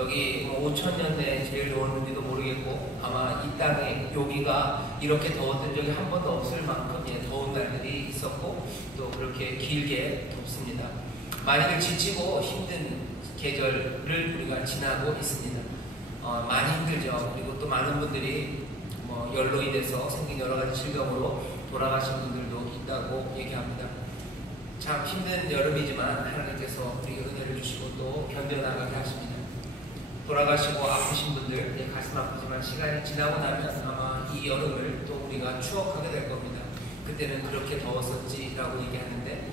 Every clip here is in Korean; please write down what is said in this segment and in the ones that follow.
여기 5,000년대 제일 더웠는지도 모르겠고 아마 이 땅에 여기가 이렇게 더웠던 적이 한 번도 없을 만큼 더운 날들이 있었고 또 그렇게 길게 덥습니다. 많이들 지치고 힘든 계절을 우리가 지나고 있습니다. 많이 힘들죠. 그리고 또 많은 분들이 열로 인해서 생긴 여러 가지 질병으로 돌아가신 분들도 있다고 얘기합니다. 참 힘든 여름이지만 하나님께서 우리에게 은혜를 주시고 또 견뎌나가게 하십니다. 돌아가시고 아프신 분들, 가슴 아프지만 시간이 지나고 나면 아마 이 여름을 또 우리가 추억하게 될 겁니다. 그때는 그렇게 더웠었지라고 얘기하는데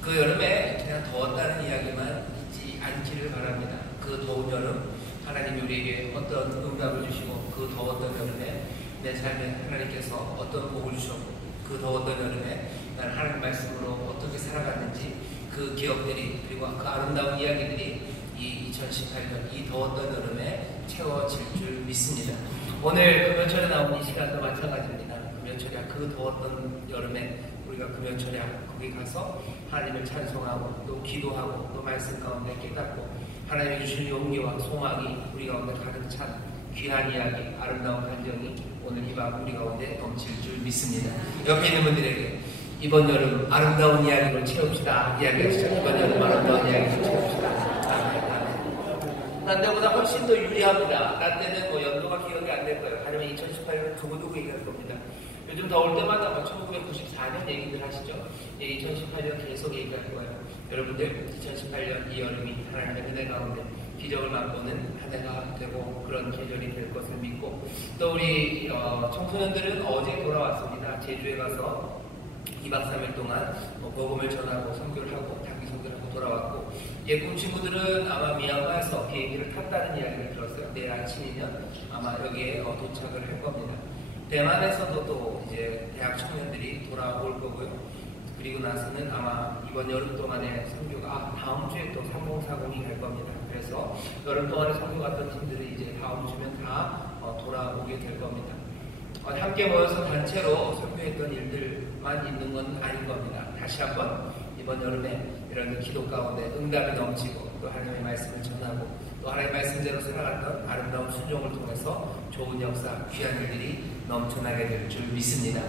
그 여름에 그냥 더웠다는 이야기만 잊지 않기를 바랍니다. 그 더운 여름 하나님이 우리에게 어떤 응답을 주시고 그 더웠던 여름에 내 삶에 하나님께서 어떤 복을 주셨고 그 더웠던 여름에 나는 하나님 말씀으로 어떻게 살아갔는지 그 기억들이 그리고 그 아름다운 이야기들이 이 2018년 이 더웠던 여름에 채워질 줄 믿습니다. 오늘 금요철에 나온 이 시간도 마찬가지입니다. 금요철야 그 더웠던 여름에 우리가 금요철야 거기 가서 하나님을 찬송하고 또 기도하고 또 말씀 가운데 깨닫고 하나님이 주신 용기와 소망이 우리 가운데 가득 찬 귀한 이야기, 아름다운 간정이 오늘 이 밤 우리 가운데 넘칠 줄 믿습니다. 옆에 있는 분들에게 이번 여름 아름다운 이야기를 채웁시다 이야기하시죠. 이번 여름 아름다운 이야기를 채웁시다. 난 때보다 훨씬 더 유리합니다. 난 때는 연도가 기억이 안 될 거예요. 아니면 2018년은 두고두고 얘기할 겁니다. 요즘 더울 때마다 1994년 얘기들 하시죠. 2018년 계속 얘기할 거예요. 여러분들 2018년 이 여름이 하나님의 은혜 가운데 기적을 맛보는 한 해가 되고 그런 계절이 될 것을 믿고 또 우리 청소년들은 어제 돌아왔습니다. 제주에 가서 2박 3일 동안 복음을 전하고 선교를 하고 단기 선교를 하고 돌아왔고 예쁜 친구들은 아마 미얀마에서 비행기를 탔다는 이야기를 들었어요. 내일 아침이면 아마 여기에 도착을 할 겁니다. 대만에서도 또 이제 대학 청년들이 돌아올 거고요. 그리고 나서는 아마 이번 여름 동안에 선교가 다음 주에 또 3040이 갈 겁니다. 그래서 여름 동안에 선교 갔던 팀들이 이제 다음 주면 다 돌아오게 될 겁니다. 함께 모여서 단체로 선교했던 일들만 있는 건 아닌 겁니다. 다시 한번 이번 여름에 이런 기도 가운데 응답이 넘치고 또 하나님의 말씀을 전하고 또 하나님의 말씀대로 살아갔던 아름다운 순종을 통해서 좋은 역사, 귀한 일들이 넘쳐나게 될 줄 믿습니다.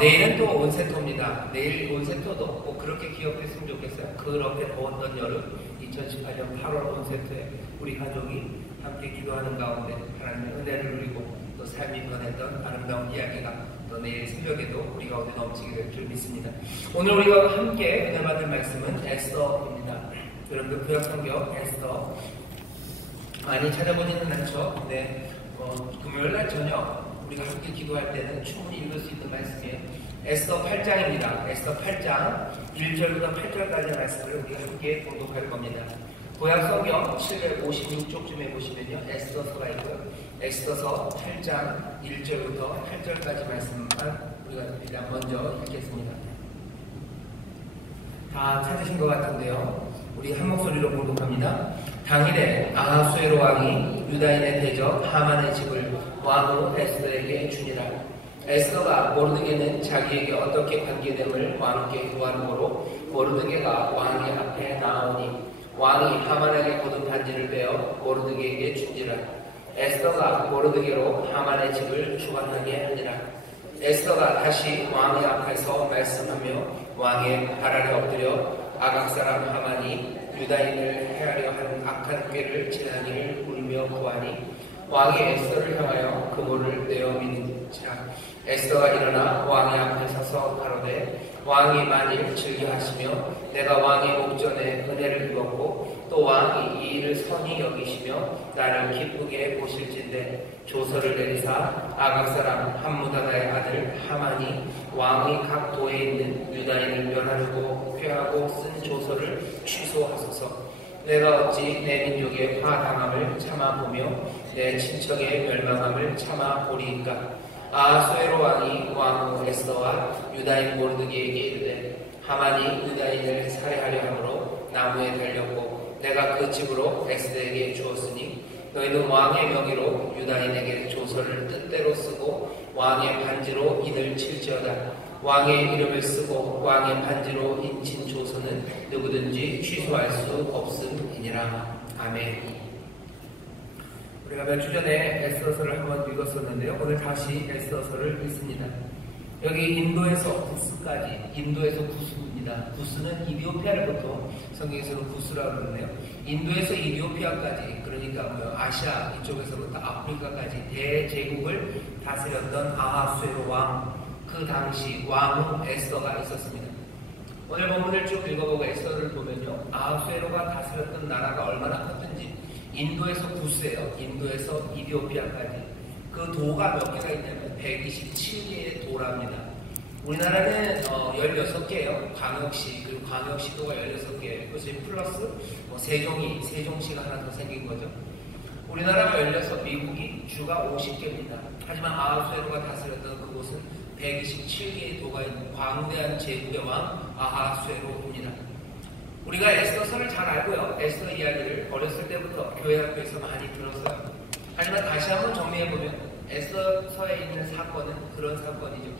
내일은 또 온세토입니다. 내일 온세토도 꼭 그렇게 기억했으면 좋겠어요. 그렇게 더웠던 여름 2018년 8월 온세토에 우리 가족이 함께 기도하는 가운데 하나님의 은혜를 누리고 또 삶이 변했던 아름다운 이야기가 또 내일 새벽에도 우리 가운데 넘치게 될 줄 믿습니다. 오늘 우리가 함께 은혜 받을 말씀은 에스더입니다. 여러분들 구약성경 에스더 많이 찾아보지는 않죠. 근데 금요일날 저녁 우리가 함께 기도할 때는 충분히 읽을 수 있는 말씀이에요. 에스더 8장입니다. 에스더 8장 1절부터 8절까지의 말씀을 우리가 함께 공독할 겁니다. 구약성경 756쪽쯤에 보시면요. 에스더서가 있고요. 에스더서 8장 1절부터 8절까지 말씀만 우리가 일단 먼저 읽겠습니다. 다 찾으신 것 같은데요. 우리 한 목소리로 공독합니다. 당일에 아하수에로 왕이 유다인의 대적 하만의 집을 왕으로 에스더에게 주니라. 에스더가 모르드게는 자기에게 어떻게 관계됨을 왕께 구하므로 모르드게가 왕의 앞에 나오니 왕이 하만에게 거둔 반지를 빼어 모르드게에게 주니라. 에스더가 모르드게로 하만의 집을 주관하게 하니라. 에스더가 다시 왕의 앞에서 말씀하며 왕의 발 아래 엎드려 아각 사람 하만이 유다인을 해하려 하는 악한 꾀를 지나니를 울며 구하니 왕이 에스더를 향하여 그물을 내어 믿은지라. 에스더가 일어나 왕의 앞에 서서 가로되 왕이 만일 즐겨하시며 내가 왕의 목전에 은혜를 입었고 또 왕이 이 일을 선히 여기시며 나를 기쁘게 보실진대 조서를 내리사 아각 사람 함무다다의 아들 하만이 왕의 각 도에 있는 유다인을 멸하려고 꾀하고 쓴 조서를 취소하소서. 내가 어찌 내 민족의 화당함을 참아보며 내 친척의 멸망함을 참아보리이까. 아하수에로 왕이 왕후 에스더와 유다인 모르드게에게 이르되 하만이 유다인을 살해하려 함으로 나무에 달렸고 내가 그 집으로 에스더에게 주었으니 너희는 왕의 명의로 유다인에게 조서를 뜻대로 쓰고 왕의 반지로 인을 칠지어다. 왕의 이름을 쓰고 왕의 반지로 인친 조서는 누구든지 취소할 수 없음이니라. 아멘. 제가 몇 주 전에 에스더서를 한번 읽었었는데요. 오늘 다시 에스더서를 읽습니다. 여기 인도에서 구스까지, 인도에서 구스입니다. 구스는 이디오피아를 보통 성경에서는 구스라고 그러는데요. 인도에서 이디오피아까지, 그러니까 아시아 이쪽에서부터 아프리카까지 대제국을 다스렸던 아하수에로 왕, 그 당시 왕 에스더가 있었습니다. 오늘 본문을 쭉 읽어보고 에스더를 보면요, 아하수에로가 다스렸던 나라가 얼마나 컸든지 인도에서 구스예요. 인도에서 이디오피아까지. 그 도가 몇 개가 있냐면 127개의 도랍니다. 우리나라는 16개예요. 광역시, 그리고 광역시도가 16개. 그것이 플러스 세종시가 하나 더 생긴 거죠. 우리나라가 16, 미국이 주가 50개입니다. 하지만 아하수에로가 다스렸던 그곳은 127개의 도가 있는 광대한 제국의 왕 아하수에로입니다. 우리가 에스더서를 잘 알고요. 에스더 이야기를 어렸을 때부터 교회 학교에서 많이 들었어요. 하지만 다시 한번 정리해보면 에스더서에 있는 사건은 그런 사건이죠.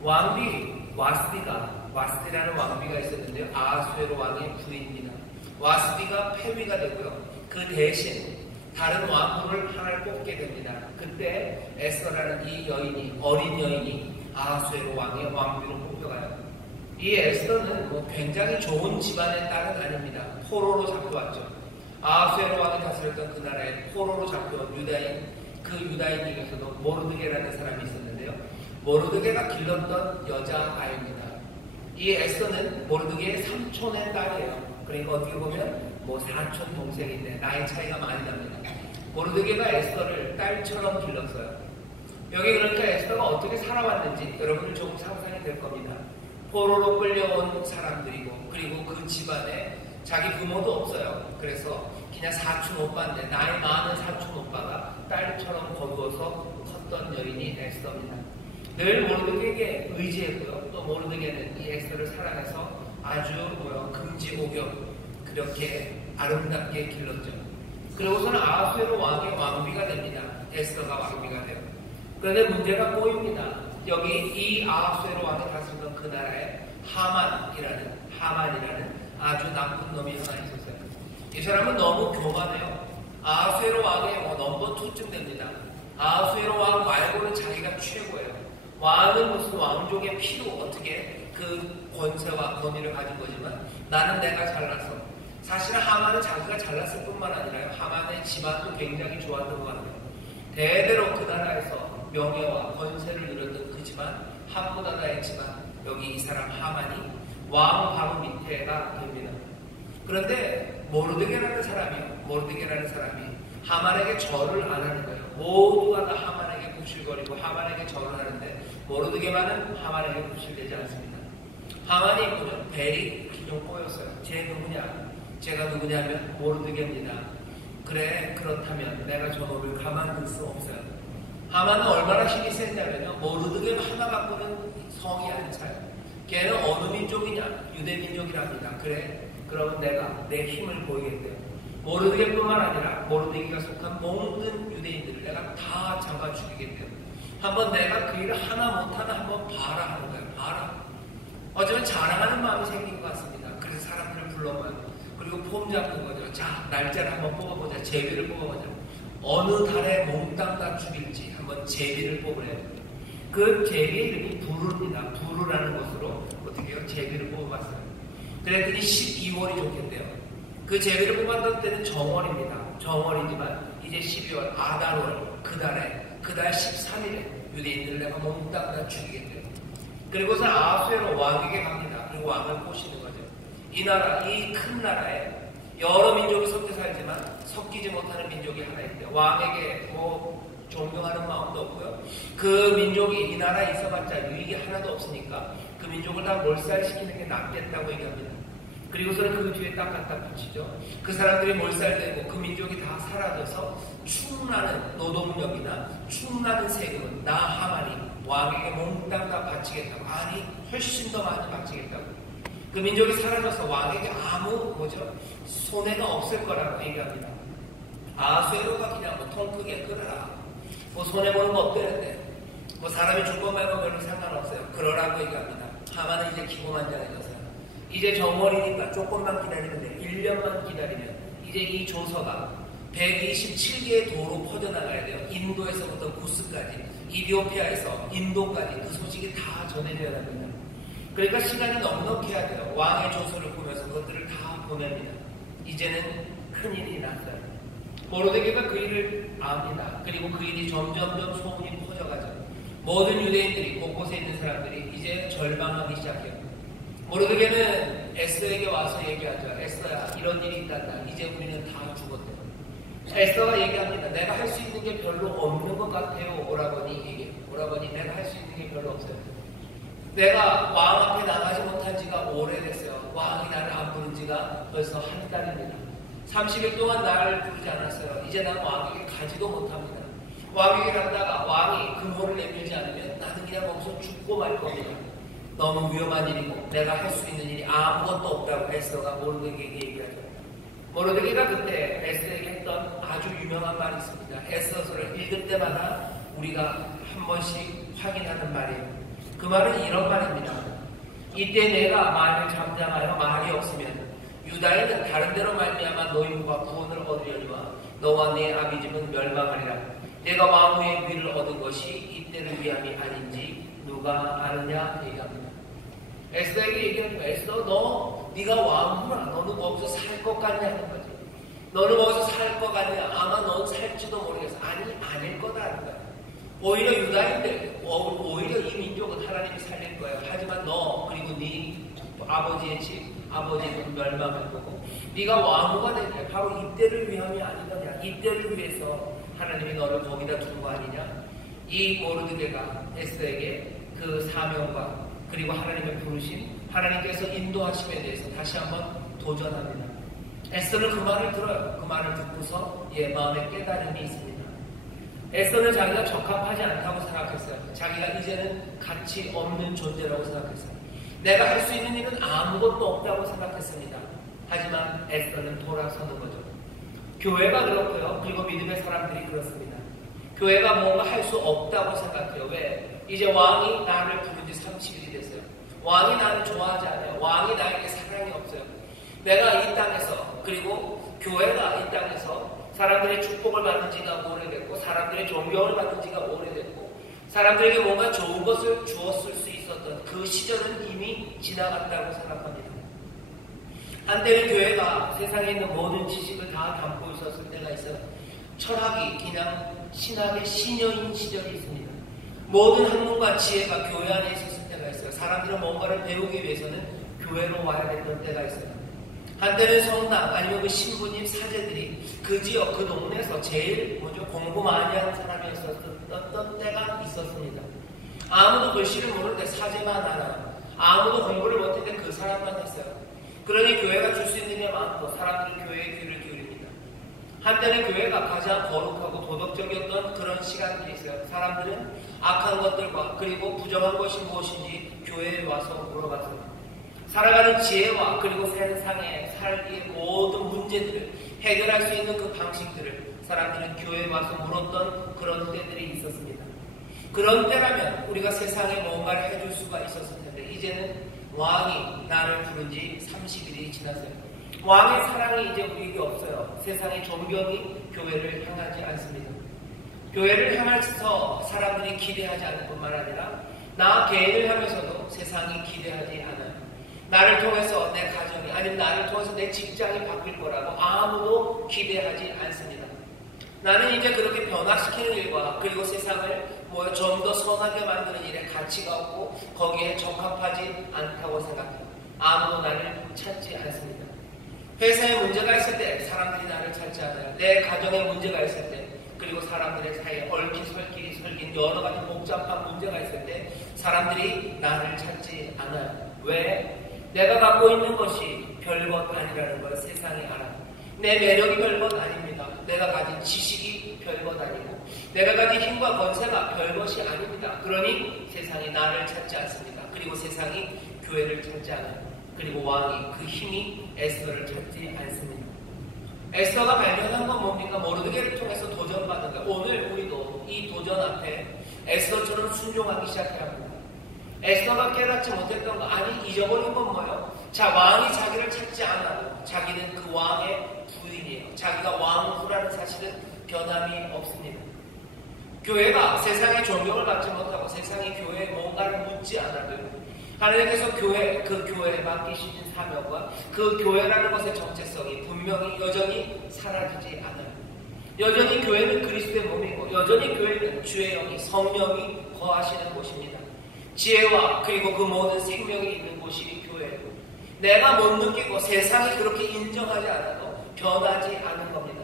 왕비 와스디라는 왕비가 있었는데요. 아하수에로 왕의 부인입니다. 와스디가 폐위가 되고요. 그 대신 다른 왕후를 하나를 뽑게 됩니다. 그때 에스더라는 이 여인이, 어린 여인이 아하수에로 왕의 왕비로 뽑혀가요. 이 에스더는 굉장히 좋은 집안의 딸은 아닙니다. 포로로 잡혀왔죠. 아하수에로 왕이 다스렸던 그 나라에 포로로 잡혀온 유다인, 그 유다인 중에서도 모르드게라는 사람이 있었는데요. 모르드게가 길렀던 여자아이입니다. 이 에스더는 모르드게의 삼촌의 딸이에요. 그러니까 어떻게 보면 사촌 동생인데 나이 차이가 많이 납니다. 모르드게가 에스더를 딸처럼 길렀어요. 여기 그러니까 에스더가 어떻게 살아왔는지 여러분들 조금 상상이 될 겁니다. 포로로 끌려온 사람들이고, 그리고 그 집안에 자기 부모도 없어요. 그래서 그냥 사촌 오빠인데, 나이 많은 사촌 오빠가 딸처럼 거두어서 컸던 여인이 에스더입니다. 늘 모르드게에게 의지했고요. 또 모르드게는 이 에스더를 사랑해서 아주 금지옥염 그렇게 아름답게 길렀죠. 그리고서는 아하수에로 왕의 왕비가 됩니다. 에스더가 왕비가 돼요. 그런데 문제가 꼬입니다. 여기 이 아하수에로 왕이 다스리던 그 나라에 하만이라는 아주 나쁜 놈이 하나 있었어요. 이 사람은 너무 교만해요. 아하수에로 왕의 넘버 2쯤 됩니다. 아하수에로 왕 말고는 자기가 최고예요. 왕은 무슨 왕족의 피로 어떻게 그 권세와 권위를 가진 거지만 나는 내가 잘났어. 사실은 하만은 자기가 잘났을 뿐만 아니라 하만의 집안도 굉장히 좋았던 것 같아요. 대대로 그 나라에서 명예와 권세를 누렸던 그 집안, 함보다다의 집안, 여기 이 사람 하만이 왕 바로 밑에가 됩니다. 그런데 모르드게라는 사람이 하만에게 절을 안 하는 거예요. 모두가 다 하만에게 구실거리고 하만에게 절을 하는데 모르드게만은 하만에게 구실되지 않습니다. 하만이 있군요. 벨이 좀 꼬였어요. 제가 누구냐면 모르드게입니다. 그래, 그렇다면 내가 저놈을 가만둘 수 없어요. 하만은 얼마나 힘이 센다면요, 모르드게 하나 갖고는 성이 안 차요. 걔는 어느 민족이냐? 유대 민족이랍니다. 그래, 그러면 내가 내 힘을 보이겠대요. 모르드게뿐만 아니라 모르드게가 속한 모든 유대인들을 내가 다 잡아 죽이겠대요. 한번 내가 그 일을 하나 못하나 한번 봐라 하는 거예요. 봐라. 어쩌면 자랑하는 마음이 생긴 것 같습니다. 그래서 사람들을 불러모아요. 그리고 폼 잡는 거죠. 자, 날짜를 한번 뽑아보자. 제비를 뽑아보자. 어느 달에 몽땅 다 죽일지 한번 제비를 뽑으래요. 그 제비의 이름이 부르입니다. 부르라는 것으로 어떻게 해요? 제비를 뽑아봤어요. 그랬더니 12월이 좋겠대요. 그 제비를 뽑았던 때는 정월입니다. 정월이지만 이제 12월 아달월 그 달 13일에 유대인들을 내가 몽땅 다 죽이겠대요. 그리고서 아하수에로 왕에게 갑니다. 그리고 왕을 꼬시는 거죠. 이 나라, 이 큰 나라에 여러 민족이 섞여 살지만 섞이지 못하는 민족이 하나 있대요. 왕에게 존경하는 마음도 없고요. 그 민족이 이 나라에 있어봤자 유익이 하나도 없으니까 그 민족을 다 몰살시키는 게 낫겠다고 얘기합니다. 그리고서는 그 뒤에 딱 갖다 붙이죠. 그 사람들이 몰살되고 그 민족이 다 사라져서 충나는 노동력이나 충나는 세금은 나 하만이 왕에게 몽땅 다 바치겠다고. 아니, 훨씬 더 많이 바치겠다고. 그 민족이 사라져서 왕에게 아무 손해가 없을 거라고 얘기합니다. 아하수에로가 그냥 통 크게 끌어라. 손해보는 거 없대는데 사람이 죽건 말건 별로 상관없어요. 그러라고 얘기합니다. 하만은 이제 기고만장해져서요. 이제 정월이니까 조금만 기다리면 돼요. 1년만 기다리면 이제 이 조서가 127개의 도로 퍼져나가야 돼요. 인도에서부터 구스까지, 이디오피아에서 인도까지 그 소식이 다 전해져야 합니다. 그러니까 시간이 넉넉해야 돼요. 왕의 조서를 보면서 그것들을 다 보냅니다. 이제는 큰일이 났어요. 모르드게가 그 일을 압니다. 그리고 그 일이 점점점 소문이 퍼져가죠. 모든 유대인들이, 곳곳에 있는 사람들이 이제 절망하기 시작해요. 모르드게는 에스더에게 와서 얘기하죠. 에스더야, 이런 일이 있단다. 이제 우리는 다 죽었대요. 에스더가 얘기합니다. 내가 할 수 있는 게 별로 없는 것 같아요. 오라버니 얘기해요. 오라버니, 내가 할 수 있는 게 별로 없어요. 내가 왕 앞에 나가지 못한 지가 오래됐어요. 왕이 나를 안 부른 지가 벌써 한 달입니다. 30일 동안 나를 부르지 않았어요. 이제 난 왕에게 가지도 못합니다. 왕에게 갔다가 왕이 금호를 내밀지 않으면 나는 그냥 거기서 죽고 말 겁니다. 너무 위험한 일이고 내가 할 수 있는 일이 아무것도 없다고 에스더가 모르드게에게 얘기하죠. 모르드게가 그때 에스더에게 했던 아주 유명한 말이 있습니다. 에스더서를 읽을 때마다 우리가 한 번씩 확인하는 말이에요. 그 말은 이런 말입니다. 이때 내가 만일 잠잠하여 말이 없으면 유다에는 다른 데로 말미암아 노임과 구원을 얻으려니와 너와 네 아비집은 멸망하리라. 내가 왕후의 귀를 얻은 것이 이때를 위함이 아닌지 누가 아느냐 얘기합니다. 에스더에게 얘기합니다. 에스더, 네가 왕후라. 너는 거기서 살 것 같냐 하는 거지. 너는 거기서 살 것 같냐. 아마 넌 살지도 모르겠어. 아니, 아닐 거다 하는 거야. 오히려 유다인들, 오히려 이 민족은 하나님이 살릴 거예요. 하지만 너 그리고 네 아버지의 집, 아버지는 멸망할 거고 네가 왕후가 되냐. 바로 이때를 위함이 아니더냐. 이때를 위해서 하나님이 너를 거기다 둔 거 아니냐. 이 모르드게가 에스더에게 그 사명과 그리고 하나님의 부르심, 하나님께서 인도하심에 대해서 다시 한번 도전합니다. 에스더는 그 말을 들어요. 그 말을 듣고서 마음에 깨달음이 있습니다. 에스더는 자기가 적합하지 않다고 생각했어요. 자기가 이제는 가치 없는 존재라고 생각했어요. 내가 할 수 있는 일은 아무것도 없다고 생각했습니다. 하지만 에스더는 돌아서는 거죠. 교회가 그렇고요. 그리고 믿음의 사람들이 그렇습니다. 교회가 뭔가 할 수 없다고 생각해요. 왜? 이제 왕이 나를 부른 지 30일이 됐어요. 왕이 나를 좋아하지 않아요. 왕이 나에게 사랑이 없어요. 내가 이 땅에서, 그리고 교회가 이 땅에서 사람들의 축복을 받은 지가 오래됐고 사람들의 존경을 받은 지가 오래됐고 사람들에게 뭔가 좋은 것을 주었을 수 있었던 그 시절은 이미 지나갔다고 생각합니다. 한때는 교회가 세상에 있는 모든 지식을 다 담고 있었을 때가 있어요. 철학이 그냥 신학의 시녀인 시절이 있습니다. 모든 학문과 지혜가 교회 안에 있었을 때가 있어요. 사람들은 뭔가를 배우기 위해서는 교회로 와야 됐던 때가 있어요. 한때는 성당 아니면 그 신부님 사제들이 그 지역 그 동네에서 제일 공부 많이 하는 사람이었던 때가 있었습니다. 아무도 글씨를 모르는데 사제만 알아요. 아무도 공부를 못했는데 그 사람만 했어요. 그러니 교회가 줄 수 있는 게 많고 사람들은 교회에 귀를 기울입니다. 한때는 교회가 가장 거룩하고 도덕적이었던 그런 시간들이 있어요. 사람들은 악한 것들과 그리고 부정한 것이 무엇인지 교회에 와서 물어봤습니다. 살아가는 지혜와 그리고 세상에 살기의 모든 문제들을 해결할 수 있는 그 방식들을 사람들은 교회에 와서 물었던 그런 때들이 있었습니다. 그런 때라면 우리가 세상에 뭔가를 해줄 수가 있었을 텐데 이제는 왕이 나를 부른 지 30일이 지났어요. 왕의 사랑이 이제 우리에게 없어요. 세상의 존경이 교회를 향하지 않습니다. 교회를 향해서 사람들이 기대하지 않을 뿐만 아니라 나 개인을 향해서도 세상이 기대하지 않아요. 나를 통해서 내 가정이 아니면 나를 통해서 내 직장이 바뀔 거라고 아무도 기대하지 않습니다. 나는 이제 그렇게 변화시키는 일과 그리고 세상을 좀 더 선하게 만드는 일에 가치가 없고 거기에 적합하지 않다고 생각해요. 아무도 나를 찾지 않습니다. 회사에 문제가 있을 때 사람들이 나를 찾지 않아요. 내 가정에 문제가 있을 때 그리고 사람들의 사이에 얽히설길이 설긴 여러 가지 복잡한 문제가 있을 때 사람들이 나를 찾지 않아요. 왜? 내가 갖고 있는 것이 별것 아니라는 걸 세상이 알아요. 내 매력이 별것 아닙니다. 내가 가진 지식이 별것 아니고 내가 가진 힘과 권세가 별것이 아닙니다. 그러니 세상이 나를 찾지 않습니다. 그리고 세상이 교회를 찾지 않아요. 그리고 왕이 그 힘이 에스더를 찾지 않습니다. 에스더가 발견한 건 뭡니까? 모르드게를 통해서 도전받은 거예요. 오늘 우리도 이 도전 앞에 에스더처럼 순종하기 시작해야 합니다. 에스더가 깨닫지 못했던 거, 아니 잊어버린 건 뭐예요? 자, 왕이 자기를 찾지 않아도 자기는 그 왕의 주인이에요. 자기가 왕후라는 사실은 변함이 없습니다. 교회가 세상의 존경을 받지 못하고 세상이 교회에 뭔가를 묻지 않아도 하나님께서 그 교회에 맡기신 사명과 그 교회라는 것의 정체성이 분명히 여전히 사라지지 않아요. 여전히 교회는 그리스도의 몸이고 여전히 교회는 주의 영이 성령이 거하시는 곳입니다. 지혜와 그리고 그 모든 생명이 있는 곳이 교회고 내가 못 느끼고 세상이 그렇게 인정하지 않아도 변하지 않은 겁니다.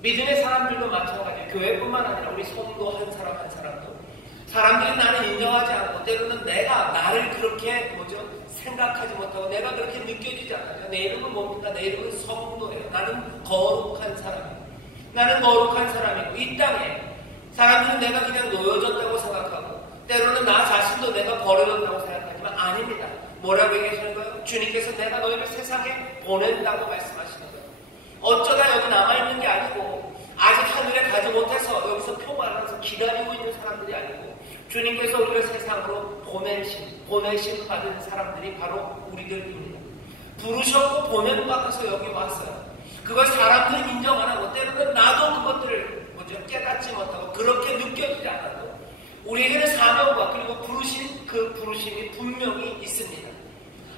믿음의 사람들도 마찬가지예요. 교회뿐만 아니라 우리 성도 한 사람 한 사람도 사람들이 나를 인정하지 않고 때로는 내가 나를 그렇게 생각하지 못하고 내가 그렇게 느껴지지 않아요. 내 이름은 뭡니까? 내 이름은 성도예요. 나는 거룩한 사람이에요. 나는 거룩한 사람이고 이 땅에 사람들은 내가 그냥 놓여졌다고 생각하고 때로는 나 자신도 내가 버려졌다고 생각하지만 아닙니다. 뭐라고 얘기하시는 거예요? 주님께서 내가 너희를 세상에 보낸다고 말씀하시는 거예요. 어쩌다 여기 남아있는 게 아니고 아직 하늘에 가지 못해서 여기서 표 말아서 기다리고 있는 사람들이 아니고 주님께서 우리를 세상으로 보내심 받은 사람들이 바로 우리들입니다. 부르셨고 보내는 받아서 여기 왔어요. 그걸 사람들은 인정 안 하고 때로는 나도 그것들을 깨닫지 못하고 그렇게 느껴지지 않아도 우리에게는 사명과 그리고 그 부르심이 분명히 있습니다.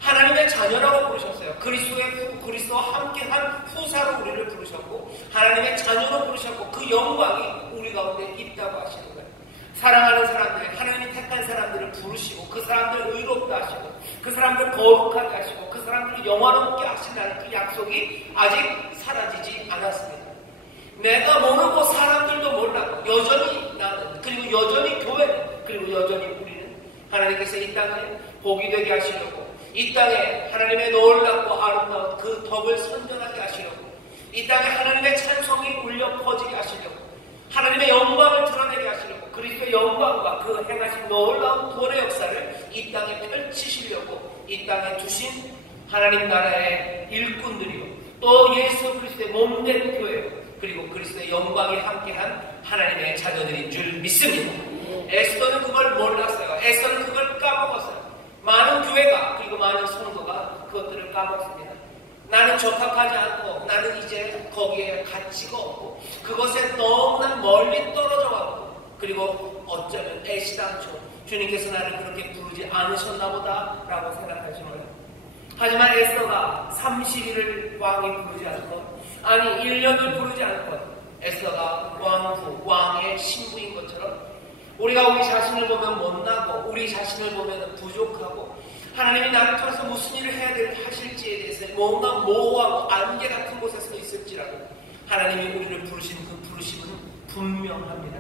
하나님의 자녀라고 부르셨어요. 그리스도와 함께한 후사로 우리를 부르셨고 하나님의 자녀로 부르셨고 그 영광이 우리 가운데 있다고 하시는 거예요. 사랑하는 사람들, 하나님이 택한 사람들을 부르시고 그 사람들을 의롭게 하시고 그 사람들을 거룩하게 하시고 그 사람들을 영화롭게 하신다는 그 약속이 아직 사라지지 않았습니다. 내가 모르고 사람들도 몰라도 여전히 나는 그리고 여전히 교회는 그리고 여전히 우리는 하나님께서 이 땅에 복이 되게 하시려고 이 땅에 하나님의 놀랍고 아름다운 그 덕을 선전하게 하시려고 이 땅에 하나님의 찬송이 울려 퍼지게 하시려고 하나님의 영광을 드러내게 하시려고 그리스도의 영광과 그 행하신 놀라운 구원의 역사를 이 땅에 펼치시려고 이 땅에 두신 하나님 나라의 일꾼들이요 또 예수 그리스도의 몸된 교회요 그리고 그리스도의 영광이 함께한 하나님의 자녀들인 줄 믿습니다. 에스더는 그걸 몰랐어요. 에스더는 그걸 까먹었어요. 많은 교회가 그리고 많은 성도가 그것들을 까먹습니다. 나는 적합하지 않고 나는 이제 거기에 가치가 없고 그것에 너무나 멀리 떨어져 왔고 그리고 어쩌면 애시당초 주님께서 나를 그렇게 부르지 않으셨나 보다 라고 생각하지 말아요. 하지만 에스더가 30일을 왕이 부르지 않고 아니 1년을 부르지 않고 에스더가 왕의 신부인 것처럼 우리가 우리 자신을 보면 못나고 우리 자신을 보면 부족하고 하나님이 나를 통해서 무슨 일을 해야 하실지에 대해서 뭔가 모호하고 안개 같은 곳에 서 있을지라도 하나님이 우리를 부르신 그 부르심은 분명합니다.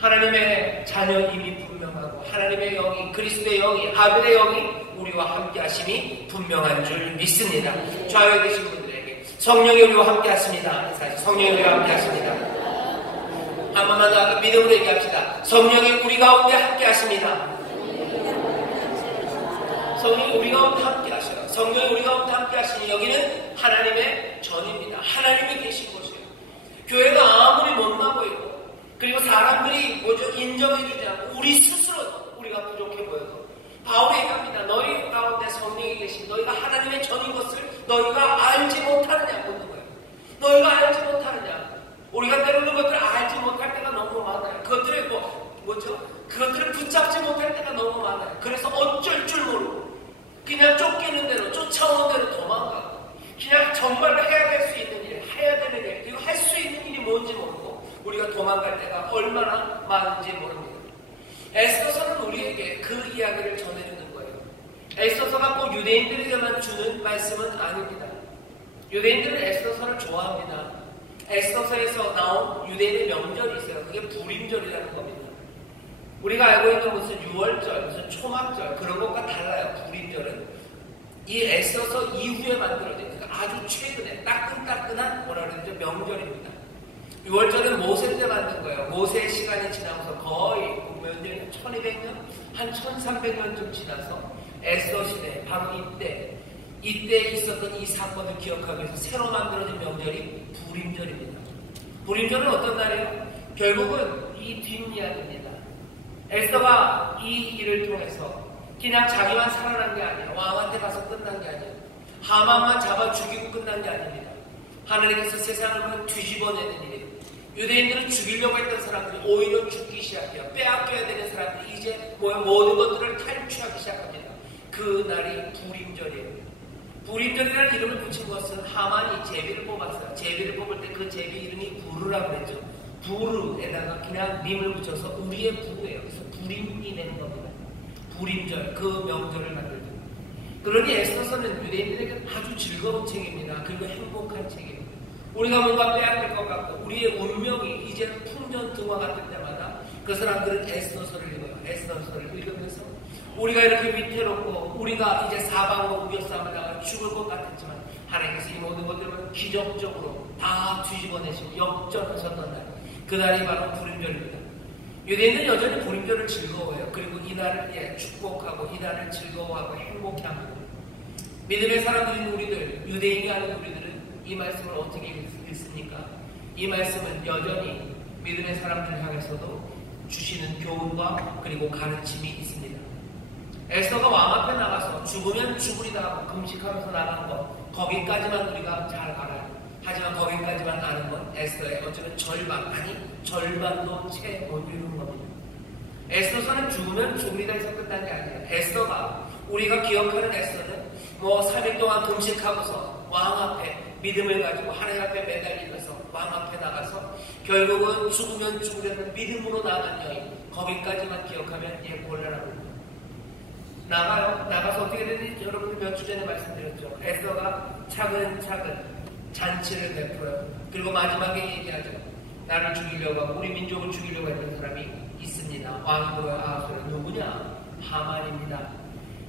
하나님의 자녀임이 분명하고 하나님의 영이 그리스도의 영이 아들의 영이 우리와 함께 하심이 분명한 줄 믿습니다. 좌우에 계신 분들에게 성령이 우리와 함께 하십니다. 성령이 우리와 함께 하십니다. 한 번만 더 믿음으로 얘기합시다. 성령이 우리 가운데 함께 하십니다. 성령이 우리 가운데 함께 하셔요. 성령이 우리 가운데 함께 하시니 여기는 하나님의 전입니다. 하나님이 계신 곳이에요. 교회가 아무리 못나 보이고 그리고 사람들이 인정해주지 않고 우리 스스로도 우리가 부족해 보여도 바울이 얘기합니다. 너희 가운데 성령이 계신 너희가 하나님의 전인 것을 너희가 알지 못하느냐 묻는 거예요. 너희가 알지 못하느냐. 우리가 때로는 그것들을 알지 못할 때가 너무 많아요. 그것들을 붙잡지 못할 때가 너무 많아요. 그래서 어쩔 줄 모르고 그냥 쫓기는 대로 쫓아오는 대로 도망가고 그냥 정말로 해야 될 수 있는 일, 해야 되는 일, 그리고 할 수 있는 일이 뭔지 모르고 우리가 도망갈 때가 얼마나 많은지 모릅니다. 에스더서는 우리에게 그 이야기를 전해주는 거예요. 에스더서가 꼭 유대인들에게만 주는 말씀은 아닙니다. 유대인들은 에스더서를 좋아합니다. 에스더서에서 나온 유대인의 명절이 있어요. 그게 불임절이라는 겁니다. 우리가 알고 있는 무슨 6월절, 무슨 초막절 그런 것과 달라요. 불임절은 이 에스더서 이후에 만들어진 그러니까 아주 최근에 따끈따끈한 뭐라 그러죠? 명절입니다. 6월절은 모세 때 만든 거예요. 모세의 시간이 지나면서 거의 몇 년이 1200년? 한 1300년쯤 지나서 에스더 시대 바로 이때 있었던 이 사건을 기억하기 위해서 새로 만들어진 명절이 불임절입니다. 불임절은 어떤 날이에요? 결국은 이 뒷이야기입니다. 에스더가 이 일을 통해서 그냥 자기만 살아난 게 아니에요. 왕한테 가서 끝난 게 아니에요. 하만만 잡아 죽이고 끝난 게 아닙니다. 하나님께서 세상을 뒤집어내는 일이에요. 유대인들은 죽이려고 했던 사람들이 오히려 죽기 시작해요. 빼앗겨야 되는 사람들이 이제 모든 것들을 탈취하기 시작합니다. 그 날이 불임절이에요. 불임절이라는 이름을 붙인 것은 하만이 제비를 뽑았어요. 제비를 뽑을 때 그 제비 이름이 부르라고 그랬죠. 부르에다가 그냥 림을 붙여서 우리의 부예요. 그래서 불임이 되는 겁니다. 불임절, 그 명절을 만들죠. 그러니 에스더서는 유대인들에게 아주 즐거운 책입니다. 그리고 행복한 책이에요. 우리가 뭔가 빼앗길 것 같고 우리의 운명이 이제 풍전등화 같을 때마다 그 사람들은 에스더서를 읽어요. 에스더서를 읽으면서 우리가 이렇게 위태롭고 우리가 이제 사방으로 우겨싸움을 당하여 죽을 것 같았지만 하나님께서 이 모든 것들을 기적적으로 다 뒤집어내시고 역전하셨던 날, 그날이 바로 불임절입니다. 유대인들은 여전히 불임절을 즐거워해요. 그리고 이날을 축복하고 이날을 즐거워하고 행복해합니다. 믿음의 사람들인 우리들, 유대인이 아닌 우리들은 이 말씀을 어떻게 읽습니까? 이 말씀은 여전히 믿음의 사람들을 향해서도 주시는 교훈과 그리고 가르침이 있습니다. 에스더가 왕 앞에 나가서 죽으면 죽으리다 하고 금식하면서 나간 것, 거기까지만 우리가 잘 알아요. 하지만 거기까지만 아는 건 에스더의 어쩌면 절반, 아니 절반도 채 못 이루는 겁니다. 에스더서는 죽으면 죽으리다 해서 끝난 게 아니에요. 에스더가, 우리가 기억하는 에스더는 3일 동안 금식하고서 왕 앞에 믿음을 가지고 하나님 앞에 매달리면서 왕 앞에 나가서 결국은 죽으면 죽으려는 믿음으로 나간 여인, 거기까지만 기억하면 곤란합니다. 나가서 어떻게 되는지 여러분들 몇 주 전에 말씀드렸죠. 에스더가 차근차근 잔치를 베풀어요. 그리고 마지막에 얘기하죠. 나를 죽이려고 하고 우리 민족을 죽이려고 했던 사람이 있습니다. 왕으로 아하수에로. 누구냐? 하만입니다.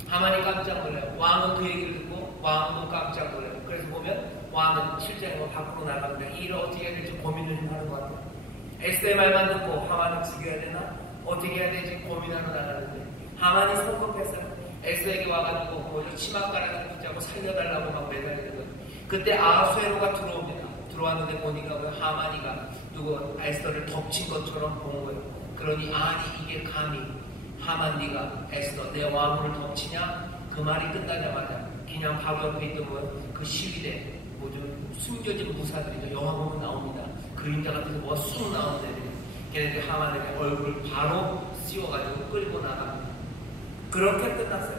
하만이 깜짝 놀라요. 왕은 그 얘기를 듣고 왕도 깜짝 놀라요. 그래서 보면 왕은 실제로 밖으로 나갑니다. 이 일을 어떻게 해야 될지 고민을 하는 것 같아요. 에스더의 말만 듣고 하만을 죽여야 되나? 어떻게 해야 될지 고민하러 나가는데 하만이 성급했어요. 에스더에게 와가지고 치맛가락을 붙잡고 살려달라고 막 매달리는 거예요. 그때 아하수에로가 들어옵니다. 들어왔는데 보니까 하만이가 누구 에스더를 덮친 것처럼 본 거예요. 그러니 아니 이게 감히 하만 네가 에스더 내 왕후를 덮치냐? 그 말이 끝나자마자 그냥 바로 옆에 있던 그 시위대 숨겨진 무사들이죠. 영화 보면 나옵니다. 그림자 같은 거 쑥 나오는 애들이 걔네들이 하만에게 얼굴을 바로 씌워가지고 끌고 나갑니다. 그렇게 끝났어요.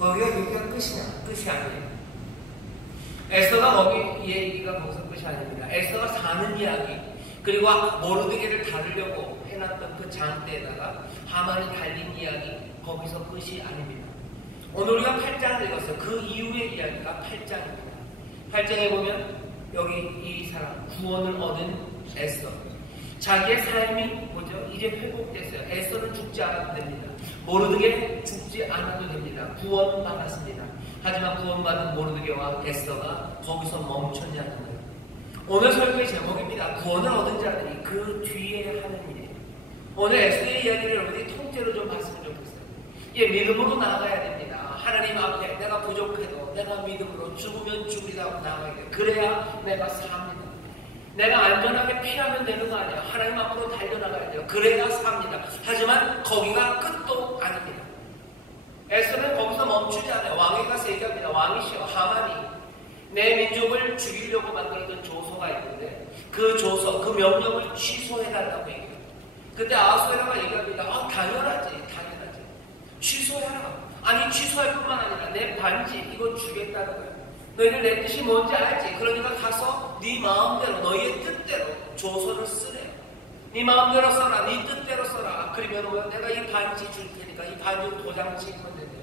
여기가 끝이냐? 끝이 아니에요. 에스더가 이 얘기가 거기서 끝이 아닙니다. 에스더가 사는 이야기, 그리고 모르드게를 다루려고 해놨던 그 장대에다가 하만이 달린 이야기, 거기서 끝이 아닙니다. 오늘 우리가 8장을 읽었어요. 그 이후의 이야기가 8장입니다. 8장에 보면 여기 이 사람, 구원을 얻은 에스더, 자기의 삶이 이제 회복됐어요. 에스더는 죽지 않아도 됩니다. 모르드게 죽지 않아도 됩니다. 구원받았습니다. 하지만 구원받은 모르드게와 에스더가 거기서 멈췄냐는 거예요. 오늘 설교의 제목입니다. 구원을 얻은 자들이 그 뒤에 하는 일이에요. 오늘 에스더의 이야기를 여러분들이 통째로 좀 봤으면 좋겠어요. 믿음으로 나아가야 됩니다. 하나님 앞에 내가 부족해도 내가 믿음으로 죽으면 죽으리라고 나아가야 돼요. 그래야 내가 삽니다. 내가 안전하게 피하면 되는 거 아니에요. 하나님 앞으로 달려나가야 돼요. 그래야 삽니다. 하지만 거기가 끝도 아닙니다. 에스더는 거기서 멈추지 않아요. 왕에 가서 얘기합니다. 왕이시여, 하만이 내 민족을 죽이려고 만들었던 조서가 있는데 그 조서, 그 명령을 취소해달라고 얘기해요. 그때 아하수에로가 얘기합니다. 당연하지. 취소해라. 아니 취소할 뿐만 아니라 내 반지 이거 주겠다는 거야. 너희들 내 뜻이 뭔지 알지? 그러니까 가서 네 마음대로 너희의 뜻대로 조서를 쓰래요. 네 마음대로 써라. 네 뜻대로 써라. 그러면 내가 이 반지 줄 테니까 이 반지 도장 찍으면 된대.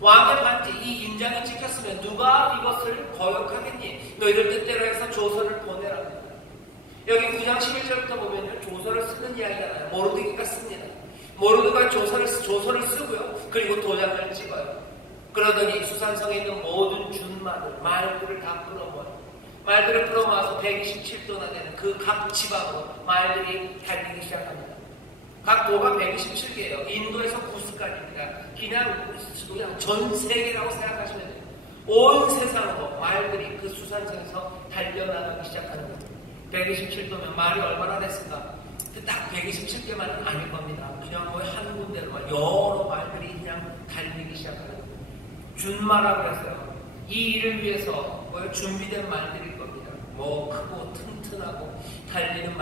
왕의 반지 이 인장이 찍혔으면 누가 이것을 거역하겠니? 너희들 뜻대로 해서 조서를 보내라고. 여기 9장 11절부터 보면 조서를 쓰는 이야기잖아요. 모르드게가 씁니다. 모르드게가 조서를 쓰고요. 그리고 도장을 찍어요. 그러더니 수산성에 있는 모든 준마들, 말들을 다 끌어모아요. 말들을 끌어모아서 127도나 되는 그 각 지방으로 말들이 달리기 시작합니다. 각 도가 127개예요. 인도에서 구스까지입니다. 그냥 전 세계라고 생각하시면 돼요. 온 세상으로 말들이 그 수산성에서 달려나가기 시작하는 거예요. 127도면 말이 얼마나 됐을까? 딱 127개만은 아닐 겁니다. 그냥 한 군데로 여러 말들이 그냥 달리기 시작하는 거예요. 준마라고 했어요. 이 일을 위해서 준비된 말들일 겁니다. 뭐 크고 튼튼하고 달리는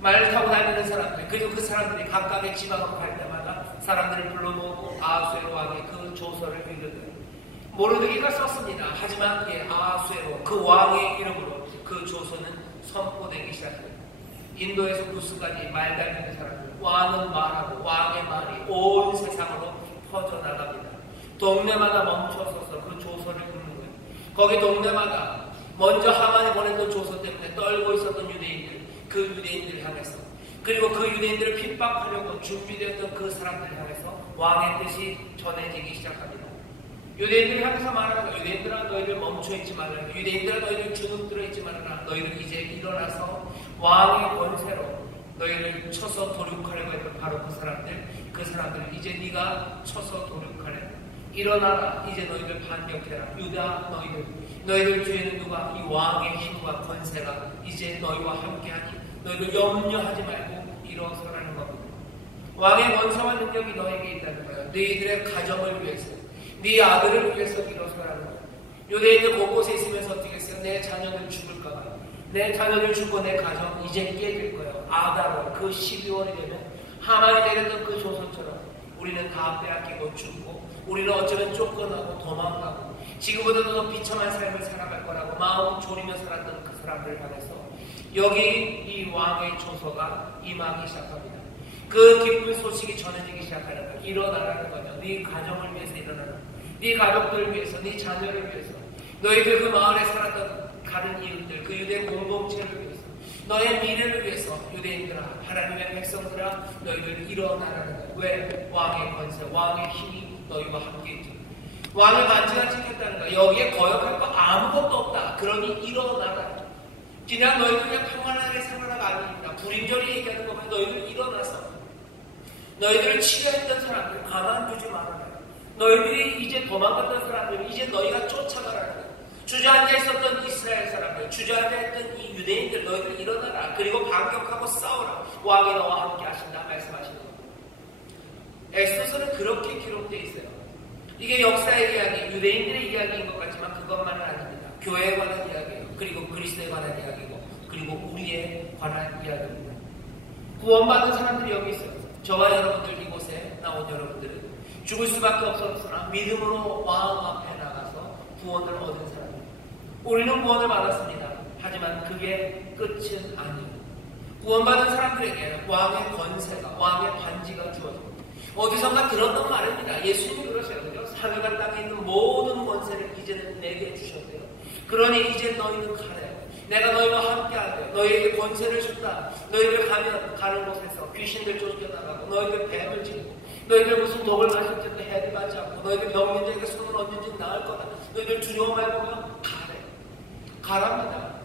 말을 타고 다니는 사람들, 그리고 그 사람들이 각각의 지방으로 갈 때마다 사람들을 불러모으고 아하수에로 왕의 그 조서를 읽거든. 모르드게가 썼습니다. 하지만 아하수에로 그 왕의 이름으로 그 조서는 선포되기 시작합니다. 인도에서 구스까지 말 달리는 사람들, 왕은 말하고 왕의 말이 온 세상으로 퍼져나갑니다. 동네마다 멈춰서서 그 조서를 읽는 거예요. 거기 동네마다 먼저 하만이 보냈던 조서 때문에 떨고 있었던 유대인들, 그 유대인들을 향해서, 그리고 그 유대인들을 핍박하려고 준비되었던 그 사람들을 향해서 왕의 뜻이 전해지기 시작합니다. 유대인들을 향해서 말하는 거예요. 유대인들아, 너희들 멈춰있지 말라. 유대인들아, 너희들 주눅들어 있지 말라. 너희들 이제 일어나서 왕의 권세로 너희를 쳐서 도륙하려고 했던 바로 그 사람들을 이제 네가 쳐서 도륙하래. 일어나라. 이제 너희들 반격해라. 유다, 너희들 뒤에는 누가? 이 왕의 힘과 권세가 이제 너희와 함께하니 너희들 염려하지 말고 일어서라는 겁니다. 왕의 권세와 능력이 너에게 있다는 거예요. 너희들의 가정을 위해서, 네 아들을 위해서 일어서라는 거예요. 유대인들 곳곳에 있으면서 어떻게 했어요? 내 자녀들 죽을까봐. 내 자녀들 죽고 내 가정 이제 깨질 거예요. 아다로 그 12월이 되면 하만이 내렸던 그 조선처럼 우리는 다 빼앗기고 죽고, 우리는 어쩌면 쫓겨나고 도망가고 지금보다도 더 비참한 삶을 살아갈 거라고 마음 졸이며 살았던 그 사람들을 향해서 여기 이 왕의 조서가 임하기 시작합니다. 그 기쁜 소식이 전해지기 시작하는 거예요. 일어나라는 거죠. 네 가정을 위해서 일어나라. 네 가족들을 위해서, 네 자녀를 위해서, 너희들 그 마을에 살았던 다른 이웃들, 그 유대 공동체를 위해서, 너의 미래를 위해서 유대인들아, 하나님의 백성들아, 너희들 일어나라는 거예요. 왜? 왕의 권세, 왕의 힘이 너희와 함께 있죠. 왕의 반지가 찍혔다는 거야. 여기에 거역할 거 아무것도 없다. 그러니 일어나라. 그냥 너희들 그냥 평안하게 살아라가 아닙니다. 불임절이 얘기하는 거면 너희들 일어나서 너희들을 치료했던 사람들 가만두지 말아라. 너희들이 이제 도망갔던 사람들 이제 너희가 쫓아가라는 거야. 주저앉아 있었던 이스라엘 사람들, 주저앉아 있던 이 유대인들, 너희들 일어나라. 그리고 반격하고 싸우라. 왕이 너와 함께 하신다 말씀하시는 겁니다. 엑소서는 그렇게 기록되어 있어요. 이게 역사의 이야기, 유대인들의 이야기인 것 같지만 그것만은 아닙니다. 교회에 관한 이야기예요. 그리고 그리스도에 관한 이야기고, 그리고 우리에 관한 이야기입니다. 구원받은 사람들이 여기 있어요. 저와 여러분들, 이곳에 나온 여러분들은 죽을 수밖에 없었으나 믿음으로 왕 앞에 나가서 구원을 얻은 사람입니다. 우리는 구원을 받았습니다. 하지만 그게 끝은 아니에요. 구원받은 사람들에게 왕의 권세가, 왕의 반지가 주어집니다. 어디선가 들었던 말입니다. 예수님이 그러셔요. 그죠? 하늘과 땅에 있는 모든 권세를 이제는 내게 주셨대요. 그러니 이제 너희는 가래. 내가 너희와 함께하되 너희에게 권세를 준다. 너희들 가는 곳에서 귀신들 쫓겨나가고, 너희들 뱀을 치고, 너희들 무슨 독을 마실 때도 해를 맞지 않고, 너희들 병든 자에게 손을 얹은지 나을 거다. 너희들 두려워 말고 가래. 가랍니다.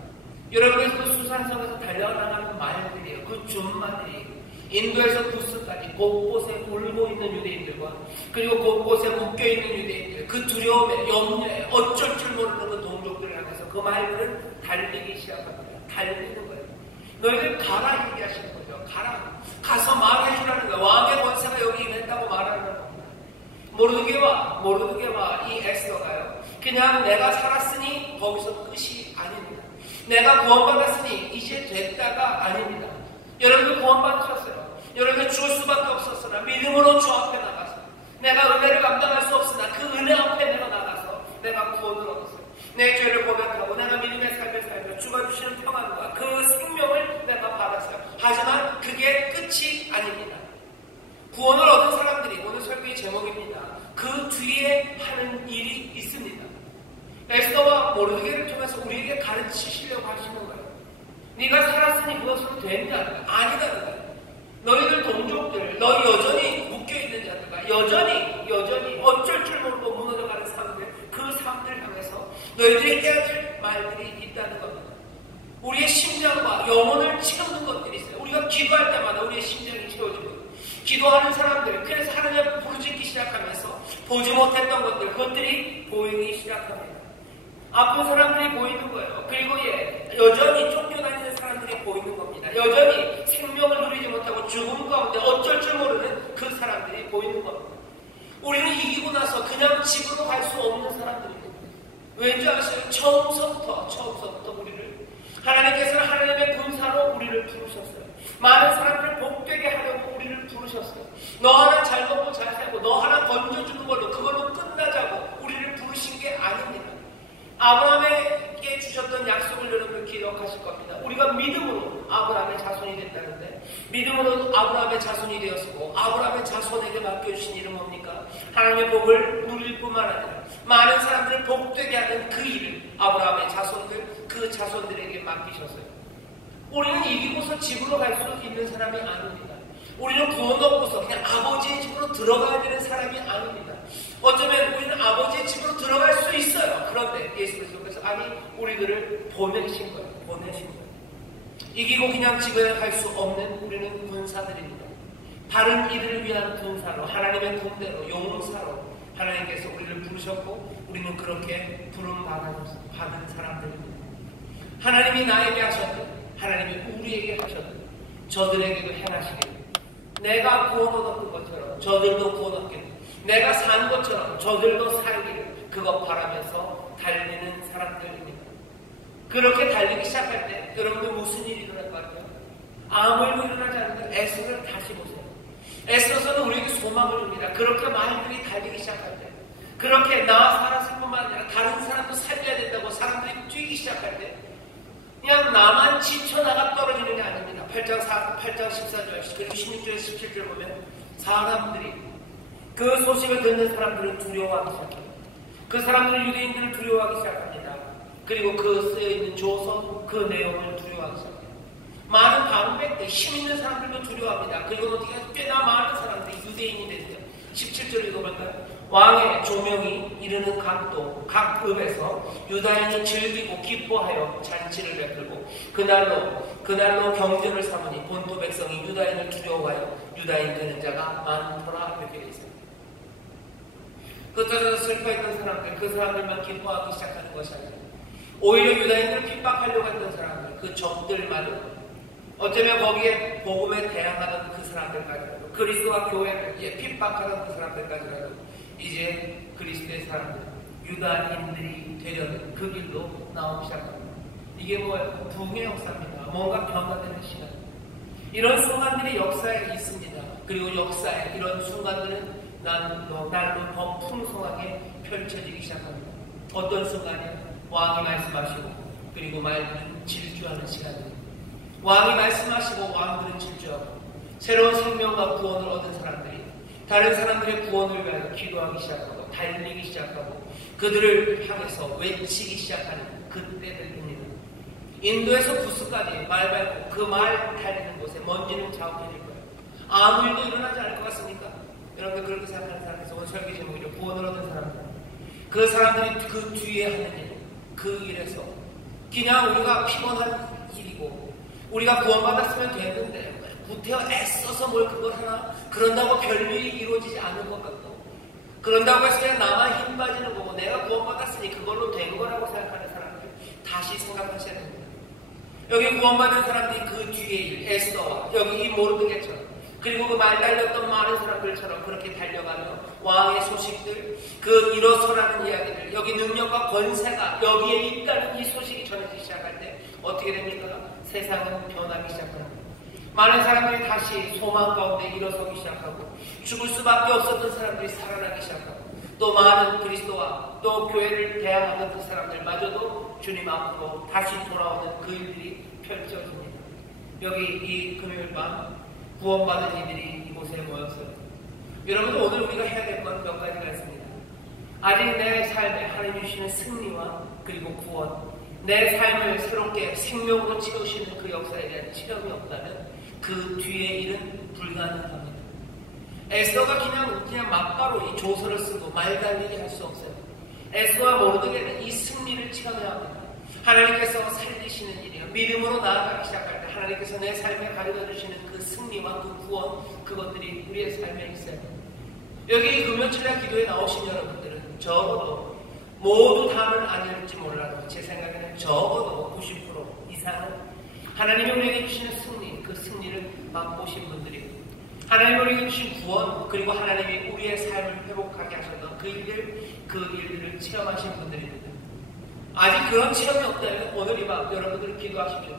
여러분의 그 수산성에서 달려나가는 말들이에요. 그 준마들이 인도에서 구스까지 곳곳에 울고 있는 유대인들과, 그리고 곳곳에 묶여있는 유대인들, 그 두려움에, 염려에, 어쩔 줄 모르는 그 동족들을 향해서 그 말들은 달리기 시작합니다. 달리는 거예요. 너희들 가라 얘기하시는 거죠. 가라. 가서 말해주라는 거예요. 왕의 권세가 여기 임했다고 말하는 겁니다. 모르드게와 이 에스더가요, 그냥 내가 살았으니 거기서 끝이 아닙니다. 내가 구원받았으니 이제 됐다가 아닙니다. 여러분들 구원받으셨어요. 여러분들 죽을 수밖에 없었으나 믿음으로 주 앞에 나가서, 내가 은혜를 감당할 수 없으나 그 은혜 앞에 내가 나가서 내가 구원을 얻었어요. 내 죄를 고백하고 내가 믿음의 삶을 살며 주가 주시는 평안과 그 생명을 내가 받았어요. 하지만 그게 끝이 아닙니다. 구원을 얻은 사람들이, 오늘 설교의 제목입니다. 그 뒤에 하는 일이 있습니다. 에스더와 모르드게를 통해서 우리에게 가르치시려고 하시는 거예요. 네가 살았으니 그것으로 됐냐? 아니다는 거예요. 너희들 동족들, 너희 여전히 묶여있는 자들과 여전히 어쩔 줄 모르고 무너져가는 사람들, 그 사람들 향해서 너희들이 해야 될 말들이 있다는 겁니다. 우리의 심장과 영혼을 채우는 것들이 있어요. 우리가 기도할 때마다 우리의 심장이 채워지고, 기도하는 사람들, 그래서 하나님을 부르짖기 시작하면서 보지 못했던 것들, 그것들이 보이기 시작합니다. 아픈 사람들이 보이는 거예요. 그리고 여전히 쫓겨다니는 사람들이 보이는 겁니다. 여전히 생명을 누리지 못하고 죽음 가운데 어쩔 줄 모르는 그 사람들이 보이는 겁니다. 우리는 이기고 나서 그냥 집으로 갈 수 없는 사람들입니다. 왠지 아세요? 처음서부터 우리를 하나님께서는 하나님의 군사로 우리를 부르셨어요. 많은 사람들을 복되게 하려고 우리를 부르셨어요. 너 하나 잘 먹고 잘 살고 너 하나 건져주는 걸로 그걸로 끝나자고 우리를 부르신 게 아닙니다. 아브라함에게 주셨던 약속을 여러분 기억하실 겁니다. 우리가 믿음으로 아브라함의 자손이 됐다는데, 믿음으로 아브라함의 자손이 되었고 아브라함의 자손에게 맡겨주신 일은 뭡니까? 하나님의 복을 누릴 뿐만 아니라 많은 사람들을 복되게 하는 그 일을 아브라함의 자손들, 그 자손들에게 맡기셨어요. 우리는 이기고서 집으로 갈 수 있는 사람이 아닙니다. 우리는 구원 얻고서 그냥 아버지의 집으로 들어가야 되는 사람이 아닙니다. 어쩌면 우리는 아버지의 집으로 들어갈 수 있어요. 그런데 예수께서 아니 우리들을 보내신 거예요. 보내신 거예요. 이기고 그냥 집에 갈 수 없는 우리는 군사들입니다. 다른 일을 위한 군사로, 하나님의 군대로, 용사로 하나님께서 우리를 부르셨고 우리는 그렇게 부름받은 사람들입니다. 하나님이 나에게 하셨듯 하나님이 우리에게 하셨듯 저들에게도 행하시기를, 내가 구원 얻었던 것처럼 저들도 구원 얻기를, 내가 산 것처럼 저들도 살기를 그것 바라면서 달리는 사람들입니다. 그렇게 달리기 시작할 때 여러분들 무슨 일이 일어날 것 같아요? 아무 일도 일어나지 않는데 에스더를 다시 보세요. 에스더서는 우리에게 소망을 줍니다. 그렇게 말들이 달리기 시작할 때, 그렇게 나와 살았을 뿐만 아니라 다른 사람도 살려야 된다고 사람들이 뛰기 시작할 때 그냥 나만 지쳐나가 떨어지는 게 아닙니다. 8장 14절 그리고 16절 17절 보면 사람들이, 그 소식을 듣는 사람들은 두려워하기 시작합니다. 그 사람들은 유대인들을 두려워하기 시작합니다. 그리고 그 쓰여있는 조서, 그 내용을 두려워하기 시작합니다. 많은 방백들, 힘있는 사람들도 두려워합니다. 그리고 어떻게 꽤나 많은 사람들이 유대인이 됐어요. 17절 읽어볼까요? 왕의 조명이 이르는 각도, 각 읍에서 유다인이 즐기고 기뻐하여 잔치를 베풀고 그날로 경전을 삼으니 본토 백성이 유다인을 두려워하여 유다인 되는 자가 많더라. 이렇게 되어 있습니다. 그때서 슬퍼했던 사람들, 그 사람들만 기뻐하기 시작하는 것이 아니라 오히려 유다인들을 핍박하려고 했던 사람들, 그 적들마저 어쩌면 거기에 복음에 대항하던 그 사람들까지라도, 그리스도와 교회를 핍박하던 그 사람들까지라도 이제 그리스도의 사람들, 유다인들이 되려는 그 길로 나오기 시작합니다. 이게 뭐예요? 부흥의 역사입니다. 뭔가 변화되는 시간. 이런 순간들이 역사에 있습니다. 그리고 역사에 이런 순간들은 날로 더 풍성하게 펼쳐지기 시작합니다. 어떤 순간이요? 왕이 말씀하시고 그리고 말들은 질주하는 시간입니다. 왕이 말씀하시고 왕들은 질주하고 새로운 생명과 구원을 얻은 사람들이 다른 사람들의 구원을 위하여 기도하기 시작하고 달리기 시작하고 그들을 향해서 외치기 시작하는 그때들입니다. 인도에서 부스까지 말 밟고 그 말 달리는 곳에 먼지는 자욱해질 거예요. 아무 일도 일어나지 않을 것 같습니까? 여러분들 그렇게 생각하는 사람에서 오늘 설교 제목이죠. 구원을 얻은 사람들. 그 사람들이 그 뒤에 하는 일, 그 일에서 그냥 우리가 피곤한 일이고 우리가 구원받았으면 됐는데 구태여 애써서 뭘 그걸 하나, 그런다고 별일이 이루어지지 않을 것 같고 그런다고 해서 그냥 나만 힘 빠지는 거고 내가 구원받았으니 그걸로 된 거라고 생각하는 사람들 다시 생각하셔야 됩니다. 여기 구원받은 사람들이 그 뒤에 일, 에스더와 여기 이 모르드게처럼 그리고 그 말 달렸던 많은 사람들처럼 그렇게 달려가며 왕의 소식들, 그 일어서라는 이야기들, 여기 능력과 권세가 여기에 있다는 이 소식이 전해지기 시작할 때 어떻게 됩니까? 세상은 변하기 시작합니다. 많은 사람들이 다시 소망 가운데 일어서기 시작하고 죽을 수밖에 없었던 사람들이 살아나기 시작하고 또 많은 그리스도와 또 교회를 대항하는 그 사람들마저도 주님 앞으로 다시 돌아오는 그 일들이 펼쳐집니다. 여기 이 금요일 밤 구원받은 이들이 이곳에 모였어요. 여러분 오늘 우리가 해야 될 건 몇 가지가 있습니다. 아직 내 삶에 하나님 주시는 승리와 그리고 구원, 내 삶을 새롭게 생명으로 채우시는 그 역사에 대한 체험이 없다면 그 뒤의 일은 불가능합니다. 에스더가 그냥 막바로 이 조서를 쓰고 말 달리기 할 수 없어요. 에스더와 모르드게는 이 승리를 체험해야 합니다. 하나님께서 살리시는 일이요, 믿음으로 나아가기 시작할 때 하나님께서 내 삶에 가르쳐주시는 그 승리와 그 구원, 그것들이 우리의 삶에 있어요. 여기 금요철야 기도에 나오신 여러분들은 적어도 모두 다는 아닐지 몰라도 제 생각에는 적어도 90% 이상은 하나님이 우리에게 주시는 승리, 그 승리를 맛보신 분들이고 하나님이 우리에게 주신 구원, 그리고 하나님이 우리의 삶을 회복하게 하셨던 그 일들을 체험하신 분들입니다. 아직 그런 체험이 없다면 오늘 이 밤 여러분들 기도하십시오.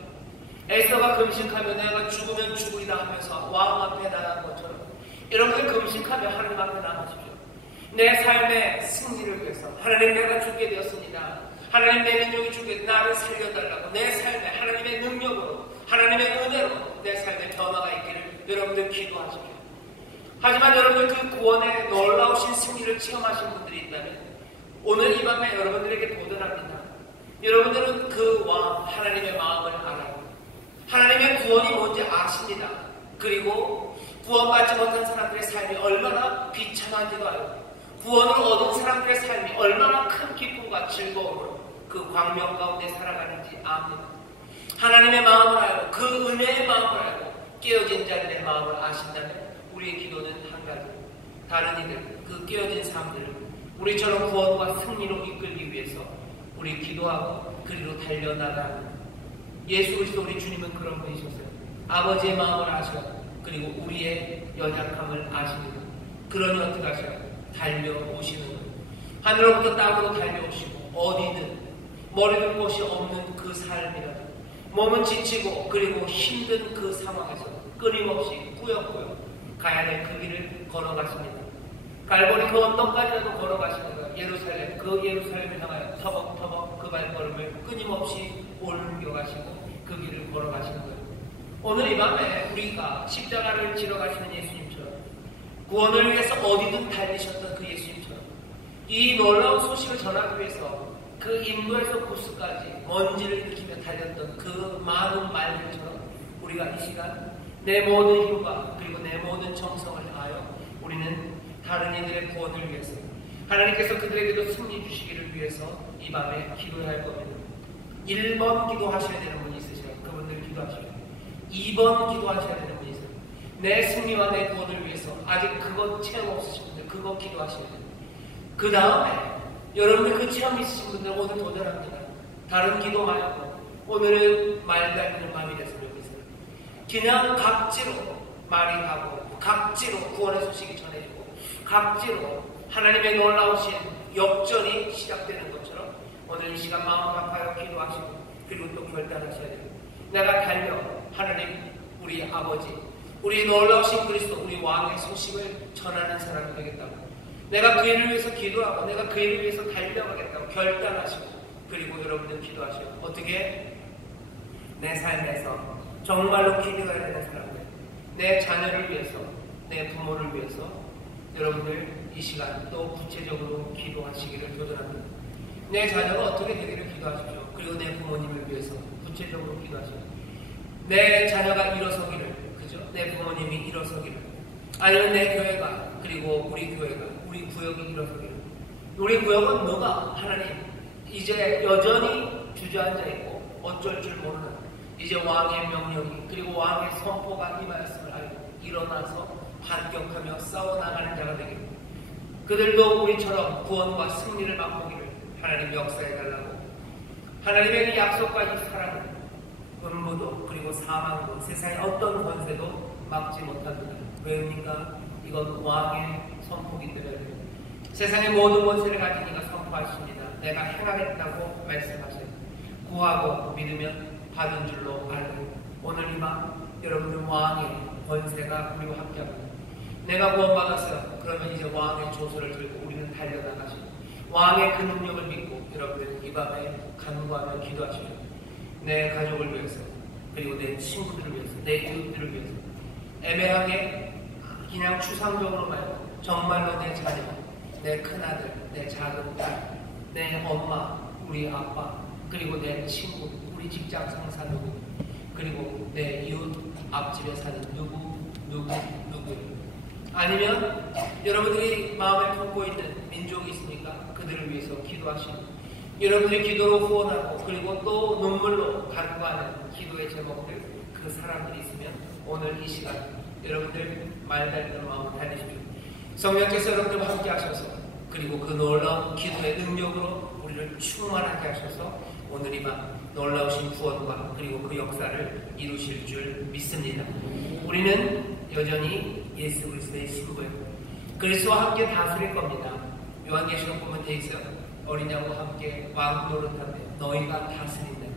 에서가 금식하며 내가 죽으면 죽으리라 하면서 왕 앞에 나간 것처럼 여러분들 금식하며 하나님 앞에 나가십시오. 내 삶의 승리를 위해서 하나님 내가 죽게 되었습니다. 하나님 내 민족이 죽게 나를 살려달라고 내 삶에 하나님의 능력으로 하나님의 은혜로 내 삶에 변화가 있기를 여러분들 기도하십시오. 하지만 여러분들 그 구원의 놀라우신 승리를 체험하신 분들이 있다면 오늘 이 밤에 여러분들에게 도전합니다. 여러분들은 그 왕 하나님의 마음을 알아요. 하나님의 구원이 뭔지 아십니다. 그리고 구원받지 못한 사람들의 삶이 얼마나 비참한지도 알고 구원을 얻은 사람들의 삶이 얼마나 큰 기쁨과 즐거움으로 그 광명 가운데 살아가는지 압니다. 하나님의 마음을 알고 그 은혜의 마음을 알고 깨어진 자들의 마음을 아신다면 우리의 기도는 한 가지, 다른 이들 그 깨어진 삶들을 우리처럼 구원과 승리로 이끌기 위해서 우리 기도하고 그리로 달려나가는 예수 그리스도 우리 주님은 그런 분이셨어요. 아버지의 마음을 아셔 그리고 우리의 연약함을 아십니다. 그러니 어떻게 하셔요? 달려오시는 거예요. 하늘로부터 땅으로 달려오시고 어디든 머리둘 곳이 없는 그 삶이라도 몸은 지치고 그리고 힘든 그 상황에서 끊임없이 꾸역꾸역 가야 될 그 길을 걸어가십니다. 갈보리 그 언덕까지라도 걸어가시는 거예요. 예루살렘 그 예루살렘을 향하여 터벅터벅 그 발걸음을 끊임없이 옮겨가시고 그 길을 걸어가시는 거예요. 오늘 이 밤에 우리가 십자가를 지러 가시는 예수님처럼 구원을 위해서 어디든 달리셨던 그 예수님처럼 이 놀라운 소식을 전하기 위해서 그 인도에서 구스까지 먼지를 일으키며 달렸던 그 많은 말들처럼 우리가 이 시간 내 모든 힘과 그리고 내 모든 정성을 다하여 우리는 다른 이들의 구원을 위해서 하나님께서 그들에게도 승리 주시기를 위해서 이 밤에 기도해야 할 겁니다. 1번 기도하셔야 되는 분이 있으셔요. 그분들 기도하시고 2번 기도하셔야 되는 분이 있어요. 내 승리와 내 구원을 위해서 아직 그것 체험 없으신 분들 그거 기도하셔야 돼요. 그 다음에 여러분들 그 체험 있으신 분들 오늘 도전합니다. 다른 기도 말고 오늘은 말 달리는 밤이 됐으면 좋겠어요. 그냥 각지로 말이 가고 각지로 구원의 소식이 전해지고 각지로 하나님의 놀라우신 역전이 시작되는 것처럼 오늘 이 시간 마음 아파요 기도하시고 그리고 또 결단하셔야 돼요. 내가 달려 하나님 우리 아버지 우리 놀라우신 그리스도 우리 왕의 소식을 전하는 사람이 되겠다고 내가 그 일을 위해서 기도하고 내가 그 일을 위해서 달려가겠다고 결단하시고 그리고 여러분들 기도하시고 어떻게 내 삶에서 정말로 기도해야 되는 사람들 내 자녀를 위해서 내 부모를 위해서 여러분들 이 시간 또 구체적으로 기도하시기를 도전합니다. 내 자녀가 어떻게 되기를 기도하십시오. 그리고 내 부모님을 위해서 구체적으로 기도하십시오. 내 자녀가 일어서기를 그죠? 내 부모님이 일어서기를 아니면 내 교회가 그리고 우리 교회가 우리 구역이 일어서기를 우리 구역은 누가 하나님 이제 여전히 주저앉아 있고 어쩔 줄 모르는 이제 왕의 명령이 그리고 왕의 선포가 임하였음을 알고 일어나서 반격하며 싸워나가는 자가 되기를 그들도 우리처럼 구원과 승리를 맛보기를 하나님 역사해달라고 하나님의 약속과 이 사랑은 음부도 그리고 사망도 세상의 어떤 권세도 막지 못합니다. 왜입니까? 이건 왕의 선포기 때문에 세상의 모든 권세를 가진 이가 선포하십니다. 내가 행하겠다고 말씀하세요. 구하고 믿으면 받은 줄로 알고 오늘 이 밤 여러분들 왕의 권세가 우리와 함께합니다. 내가 구원받았어요. 그러면 이제 왕의 조서를 들고 우리는 달려나가시고 왕의 그 능력을 믿고 여러분들 이 밤에 간구하며 기도하십시오. 내 가족을 위해서 그리고 내 친구들을 위해서 내 이웃들을 위해서 애매하게 그냥 추상적으로 말고 정말로 내 자녀 내 큰아들 내 작은 딸 내 엄마 우리 아빠 그리고 내 친구 우리 직장 상사 누구 그리고 내 이웃 앞집에 사는 누구 아니면 여러분들이 마음에 품고 있는 민족이 있으니까 그들을 위해서 기도하시고 여러분들이 기도로 후원하고 그리고 또 눈물로 간구하는 기도의 제목들 그 사람들이 있으면 오늘 이 시간 여러분들 말 달리는 마음을 달리십시오. 성령께서 여러분들과 함께 하셔서 그리고 그 놀라운 기도의 능력으로 우리를 충만하게 하셔서 오늘 이 밤 놀라우신 구원과 그리고 그 역사를 이루실 줄 믿습니다. 우리는 여전히 예수 그리스도의 신부예요. 그리스도와 함께 다스릴 겁니다. 요한계시록 보면 돼 있어요. 어린 양과 함께 왕 노릇하며 너희가 다스린다.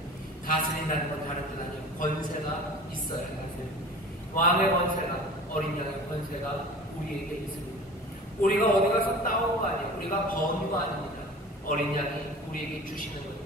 다스린다는 건 다른 뜻 아니에요. 권세가 있어야 다스려. 왕의 권세가, 어린 양의 권세가 우리에게 있습니다. 우리가 어디 가서 따온 거 아니에요. 우리가 번 거 아닙니다. 어린 양이 우리에게 주시는 거예요.